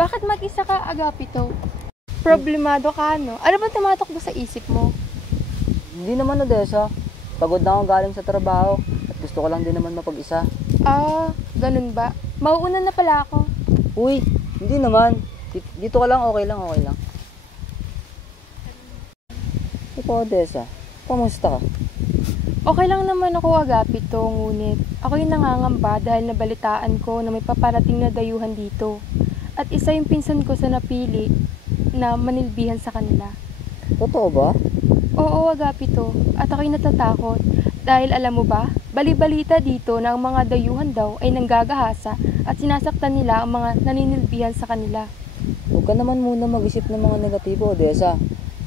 Bakit mag-isa ka, Agapito? Problemado ka, no? Ano ba tumatakbo sa isip mo? Hindi naman, Odessa. Pagod na ako galing sa trabaho at gusto ko lang din naman mapag-isa. Ah, ganun ba? Mauuna na pala ako. Uy, hindi naman. Dito ka lang, okay lang, okay lang. Ikaw, Odessa, kamusta ka? Okay lang naman ako, Agapito, ngunit ako'y nangangamba dahil nabalitaan ko na may paparating na dayuhan dito. At isa yung pinsan ko sa napili na manilbihan sa kanila. Totoo ba? Oo, Agapito. At ako'y natatakot. Dahil alam mo ba, bali-balita dito na ang mga dayuhan daw ay nanggagahasa at sinasaktan nila ang mga naninilbihan sa kanila. Huwag ka naman muna mag-isip ng mga negatibo, Odessa.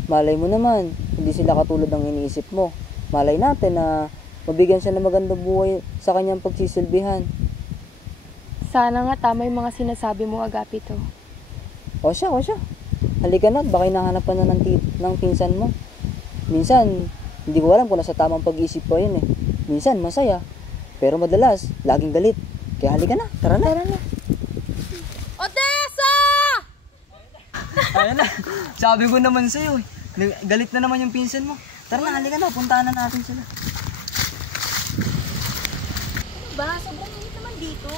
Malay mo naman, hindi sila katulad ng iniisip mo. Malay natin na mabigyan siya ng magandang buhay sa kanyang pagsisilbihan. Sana nga tama yung mga sinasabi mo, Agapito. O siya. Halika na, baka hinahanap na ng pinsan mo. Minsan, hindi ko alam kung nasa tamang pag-iisip pa yun eh. Minsan, masaya. Pero madalas, laging galit. Kaya halika na, tara na. Odessa! Ayan na, sabi ko naman sa'yo eh. Galit na naman yung pinsan mo. Tara na, halika na, puntahan na natin sila. Ano ba? Sobrang init naman dito.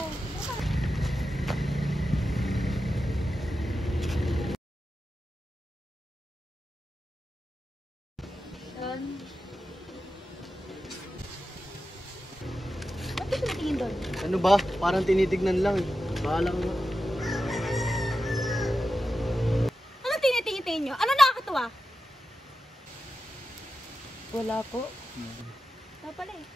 Ba't ka tinitingin doon? Ano ba? Parang tinitignan lang eh. Bahala ka nga. Anong tinitingin nyo? Ano nakakatawa? Wala po. Wala pala eh.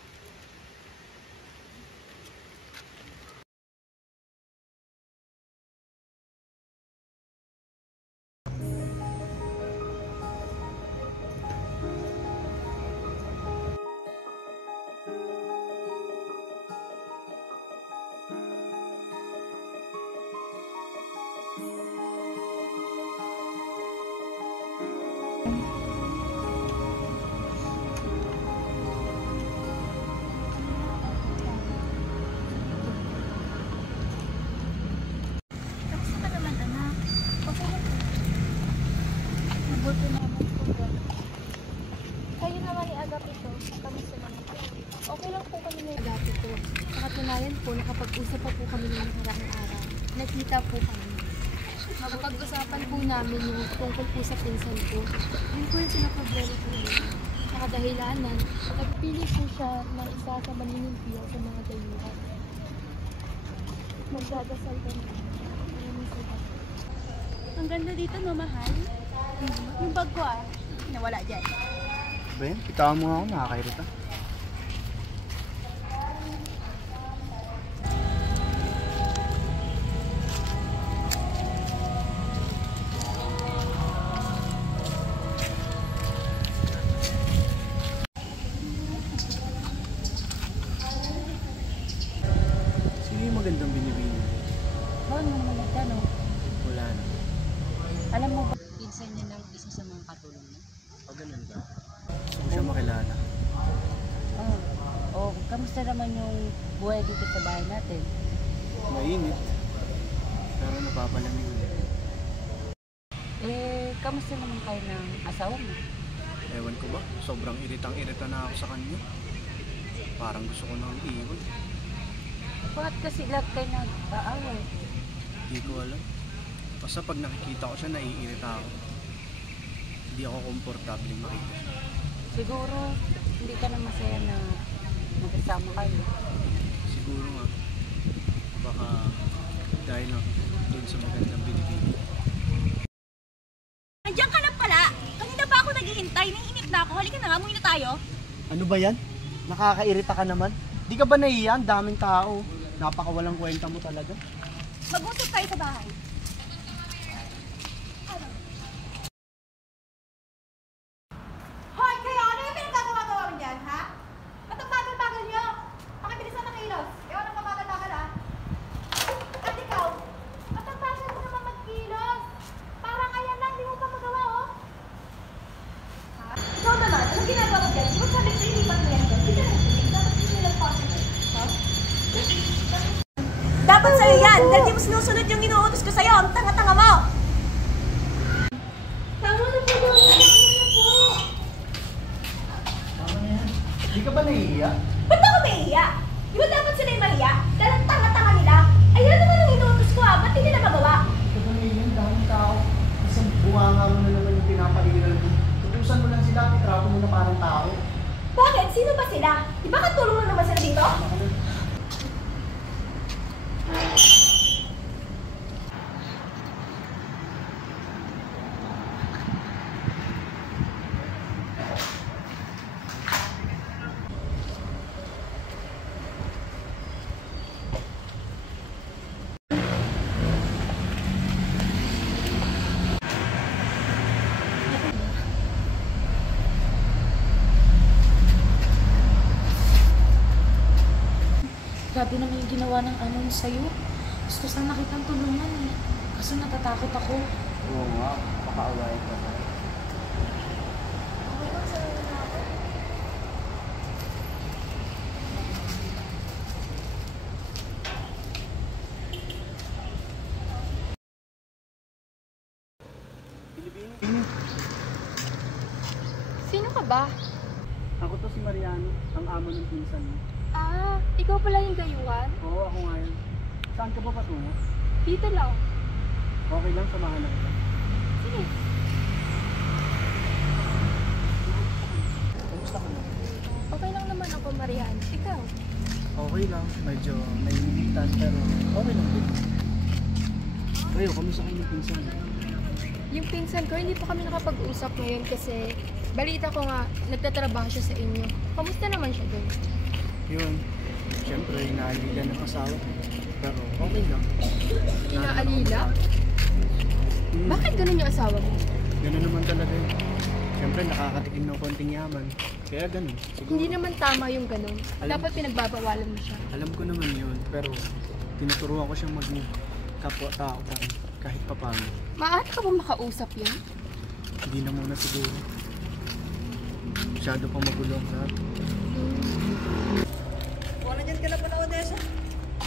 Kayo naman ni Agapito, kami sa naman po. Okay lang po kami ni Agapito. Sa katunayan po, nakapag-usap pa po kami ng nakaraang araw. Nakita po kami. Napag-usapan po namin yung tungkol po sa pinsan ko. Yun po yung pinaproblema po niya. Nakadahilanan, nagpili po siya ng isa sa maninimpiya sa mga dayuhan. Magdadasal kami. Ang ganda dito, no, mahal? Yung bag ko nawala dyan. Ben, pitawan mo nga ako, nakakairita. Sino yung magandang binibini? Ano naman nagtanong? Wala na. Alam mo ba, pinsan niya ng isa sa mga katulong mo? Pag ganun ba? Gusto ko siya makilala. Kamusta naman yung buhay dito sa bahay natin? Mainit. Pero napapalamig ulit. Kamusta naman kayo ng asawa mo? Ewan ko ba? Sobrang iritang-irita na ako sa kanya. Parang gusto ko nang iiwan. Bakit kasi lag kayo nag-aaway? Hindi ko alam. Basta pag nakikita ko siya, naiirita ako. Hindi ako komportable makita siya. Siguro, hindi ka na masaya na magkasama kayo. Siguro nga. Baka dahil lang dun sa magandang binibini. Nandiyan ka na pala! Kanina pa ako naghihintay. Naiinip na ako. Halika na nga, muna tayo. Ano ba yan? Nakakairita ka naman. Di ka ba naiiyan? Daming tao. Napakawalang kwenta mo talaga. Mag-usap tayo sa bahay. Hoy, kayo! Ano yung pinagkagawa-gawa mo dyan, ha? Ba't ang bagal-bagal nyo? Pakibilisan ng kilos. Ewan ang pabagal-bagal, ha? At ikaw, ba't ang bagal mo naman magkilos? Parang ayan lang, di mo pa magawa, oh. Ha? Ikaw naman, anong ginagawa mo dyan? Di ba sabi ko, hindi pa mo yan dyan? Hindi ka nagtitig. Dapat hindi nila positive. Ha? Dapat sa'yo yan, dahil di mo sinusunod yung inuutos ko sa'yo. Ang tanga-tanga mo! Tama na po, tama na po. Tama na yan. Hindi ka ba nahihiya? Ba't ako mahihiya? Di ba dapat sila yung mahiya? Dahil ang tanga-tanga nila. Ayan naman ang inuutos ko ba't hindi nila magawa? Hindi ka ba nahihiya? Ang daming tao. Kasi bunganga mo na naman yung pinapaliral mo. Tutusan mo lang sila, itrato mo na parang tao. Bakit? Sino ba sila? Di ba katulong lang naman sila dito? Grabe naman yung ginawa ng amo mo sa'yo. Gusto sana kitang tulungan eh. Kaso natatakot ako. Oo nga, pakaawayan ka na. Sino ka ba? Ako to si Mariano, ang amo ng pinsan mo. Ah, ikaw pala yung gayuhan? Oo, ako nga yun. Saan ka ba patungo? Dito lang. Okay lang, samahan lang kita. Sige. Kamusta ka na? Okay lang naman ako, Marian. Ikaw? Okay lang, medyo naiinitan pero okay lang din. Kayo, kamusta kayo ng pinsan mo? Yung pinsan ko, hindi pa kami nakapag-usap ngayon kasi balita ko nga, nagtatrabaho siya sa inyo. Kamusta naman siya doon? Yun, siyempre inaalila ng asawa ko. Pero okay lang. Inaalila? Bakit ganun yung asawa mo? Ganun naman talaga yun. Siyempre nakakatikim ng konting yaman. Kaya ganun. Siguro. Hindi naman tama yung ganun. Alam- Dapat pinagbabawalan mo siya. Alam ko naman yun, pero tinuturuan ko siyang maging kapwa-tao pa rin, kahit papaano. Maaari ka ba makausap yun? Hindi na muna siguro. Masyado pang magulo ang lahat. O, nandiyan ka na pala, Odessa.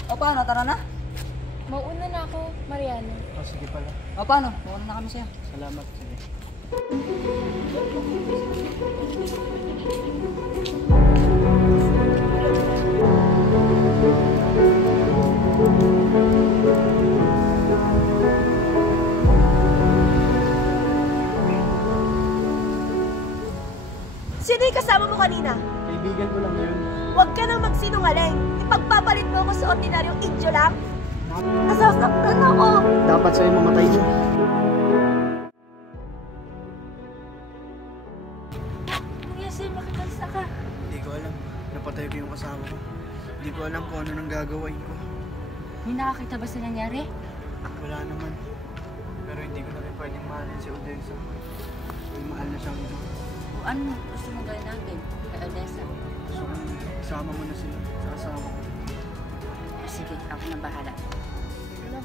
O paano, tara na? Mauuna na ako, Mariano. Oh, sige pala. O paano, mauna na kami sa'yo. Salamat. Sige. Sino yung kasama mo kanina? Kaibigan ko lang yun. Huwag ka nang magsinungaling. Ipagpapalit mo ako sa ordinaryong idyo lang. Nasasaktan ako. Dapat sa'yo mamatay mo. Yes, makikalsa ka. Hindi ko alam. Napatay ko yung kasama ko. Hindi ko alam kung ano nang gagawin ko. May nakakita ba sa nangyari? Wala naman. Pero hindi ko na rin pwedeng mahalin si Odessa. May mahal na siyang iba. Ano gusto mo gawin natin kay Odessa? Gusto ko isama mo na sila sa asawa ko. Sige, ako na bahala. Wala.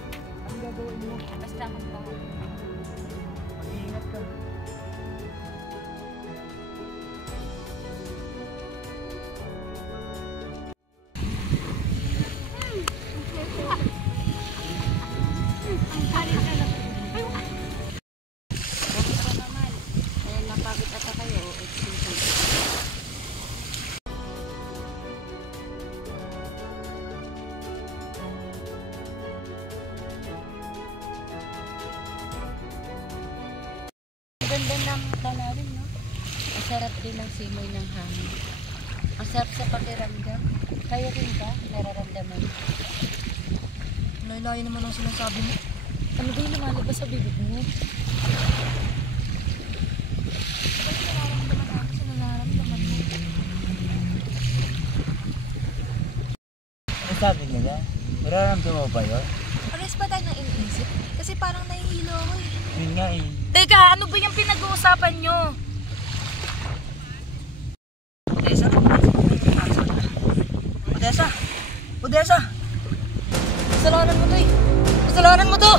Ang gagawin mo? Basta ako na bahala. Mag-iingat ka. Ito naman. Dahil napagod ata kayo o excited. Ganda ng tanawin, no? Ang sarap din ng simoy ng hangin. Ang sarap sa pakiramdam. Kaya rin ba nararamdaman? Layo naman ang sinasabi mo. Ano ba yung lumalabas sa bibig mo? Ang sabi nila, mararamdaman mo ba yun? Pares pa tayo ng iniisip? Kasi parang nahihilo ako eh. Yun nga eh. Teka, ano ba yung pinag-uusapan nyo? Odessa? Odessa? Odessa! Kasalanan mo to eh! Kasalanan mo to!